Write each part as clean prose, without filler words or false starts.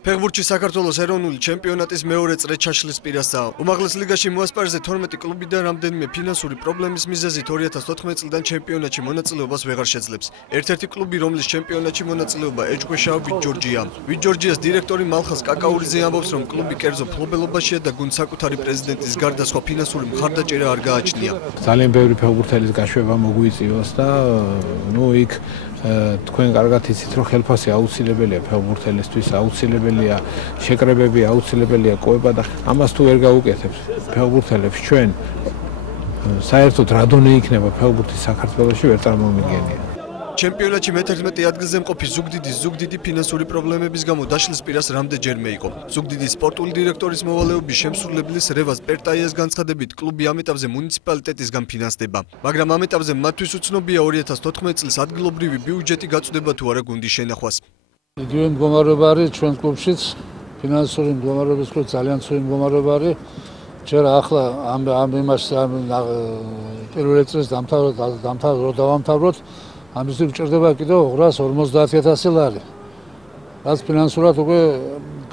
ფეხბურთში საქართველოს ეროვნული ჩემპიონატის მეორე წრე ჩაშლის პირასაა. უმაღლეს ლიგაში მოასპარეზე 12 კლუბიდან რამდენიმე ფინანსური პრობლემის მიზეზით 2014 წლიდან ჩემპიონატში მონაწილეობას ვეღარ შეძლებს. ერთ-ერთი კლუბი, რომლის ჩემპიონატში მონაწილეობა ეჭვეშაა ვიტ-ჯორჯია. ვიტ-ჯორჯიას დირექტორი მალხაზ კაკაურიძე ამბობს, რომ კლუბი კერძო მფლობელობაშია და გუნდს საკუთარი პრეზიდენტის გარდა სხვა ფინანსური მხარდაჭერა არ გააჩნია. ძალიან ბევრი ფეხბურთელის გაშვება მოგვიწევს და იქ თქვენ კარგად იცით, რომ ხელფასი აუცილებელია ფეხბურთელისთვის, აუცილებელია შეკრებები, აუცილებელია ყובה და ამას თუ ვერ გაუკეთებთ ფეხბურთელებს ჩვენ საერთოდ რა დონე იქნება ფეხბურთი საქართველოში ვერ წარმომიგენია. ჩემპიონატში მე-11 ადგილზე მყოფი ზუგდიდი ფინანსური პრობლემების გამო დაშლის პირას რამდენჯერმე იყო. ზუგდიდის სპორტული დირექტორის მოვალეობის შემსრულებლის რევაზ პერტაიას განცხადებით, კლუბი ამ ეტაპზე მუნიციპალიტეტისგან ფინანსდება. მაგრამ ამ ეტაპზე მათთვის უცნობია 2014 წლის ადგილობრივი ბიუჯეტი გაწვდება თუ არა გუნდის შენახვას. იგივე მდგომარეობა არის ჩვენ კლუბშიც, ფინანსური მდგომარეობის მხრივ ძალიან ცივი მდგომარეობა არის. ჯერ ახლა ამ იმას პირველ წელს დავამთავროთ. ამის უჭირდება კიდევ 250.000 ლარი. რაც ფინანსურად უკვე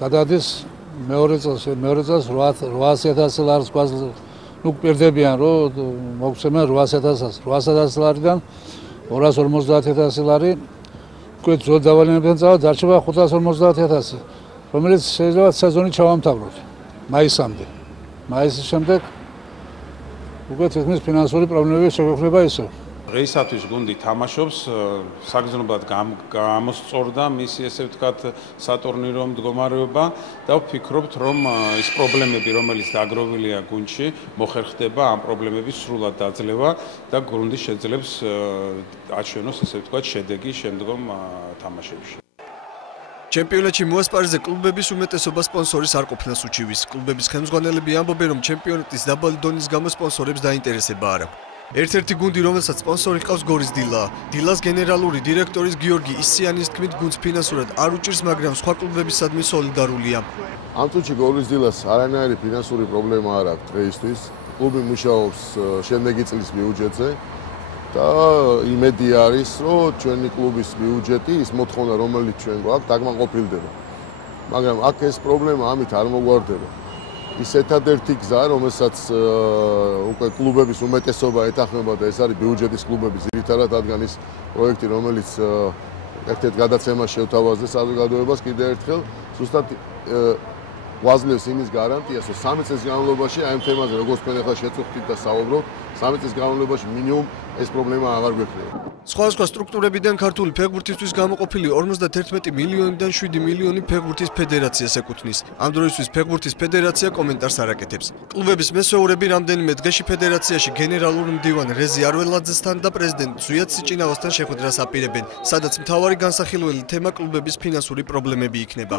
გადადის მეორე წელს 800.000 ლარს გვაძლევს. გვერდებიან რომ მოგცემენ 800.000 ლარიდან 250.000 ლარი უკვე ძველ დავალებებთან წავა დარჩება 550.000, რომელიც შეიძლება სეზონი ჩავამთავროთ მაისამდე. მაისის შემდეგ უკვე თითქმის ფინანსური პრობლემები შეგვექმნება ისევ. დღეისათვის გუნდი თამაშობს, საგრძნობლად გამოსწორდა მისი ესე ვთქვათ სატურნირო მდგომარეობა და ვფიქრობთ, რომ ის პრობლემები, რომელიც დაგროვილია გუნდში, მოხერხდება ამ პრობლემების სრულად დაძლევა და გუნდი შეძლებს აჩვენოს ესე ვთქვათ შედეგი შემდგომ თამაშებში. ჩემპიონატში მოასპარეზე კლუბების უმეტესობა სპონსორის არ ყოფნას უჩივის. კლუბების ხელმძღვანელები ამბობენ, რომ ჩემპიონატის დაბალი დონის გამო სპონსორებს დაინტერესება არ აქვს. ერთ-ერთი გუნდი, რომელსაც სპონსორი ჰყავს გორის დილაა. დილას გენერალური დირექტორის გიორგი ისიანის თქმით, გუნდს ფინანსურად არ უჭირს, მაგრამ სხვა კლუბებისადმი სოლიდარულია. ამ წუთში გორის დილას არანაირი ფინანსური პრობლემა არ აქვს დღეისთვის. კლუბი მუშაობს შემდეგი წლის ბიუჯეტზე და იმედი არის, რომ ჩვენი კლუბის ბიუჯეტი, ის მოთხოვნა, რომელიც ჩვენ გვაქვს, დაკმაყოფილდება. მაგრამ აქ ეს პრობლემა ამით არ მოგვარდება. ის ერთადერთი გზა, რომელსაც უკვე კლუბების უმეტესობა ეთანხმება და ეს არის ბიუჯეტის კლუბები, ძირითადად რადგან ის პროექტი, რომელიც ერთ-ერთ გადაცემას შევთავაზდა საზოგადოებას კიდევ ერთხელ, ზუსტად გვაძლევს იმის გარანტიას, რომ 3 წლის განმავლობაში აი ამ თემაზე, როგორც თქვენ ახლა შეწუხდით და საუბრობთ, 3 წლის განმავლობაში მინიმუმ ეს პრობლემა აღარ გვექნება. სხვა სტრუქტურებიდან ქართული ფეხბურთისთვის გამოყოფილი 51 მილიონიდან 7 მილიონი ფეხბურთის ფედერაციას ეკუთვნის. ამ დროისთვის ფეხბურთის ფედერაცია კომენტარს არ აკეთებს. კლუბების მესვეურები რამდენიმე დღეში ფედერაციაში გენერალურ მდივან რეზი არველაძესთან და პრეზიდენტ ზვიად სიჭინავასთან შეხვედრას აპირებენ, სადაც მთავარი განსახილველი თემა კლუბების ფინანსური პრობლემები იქნება.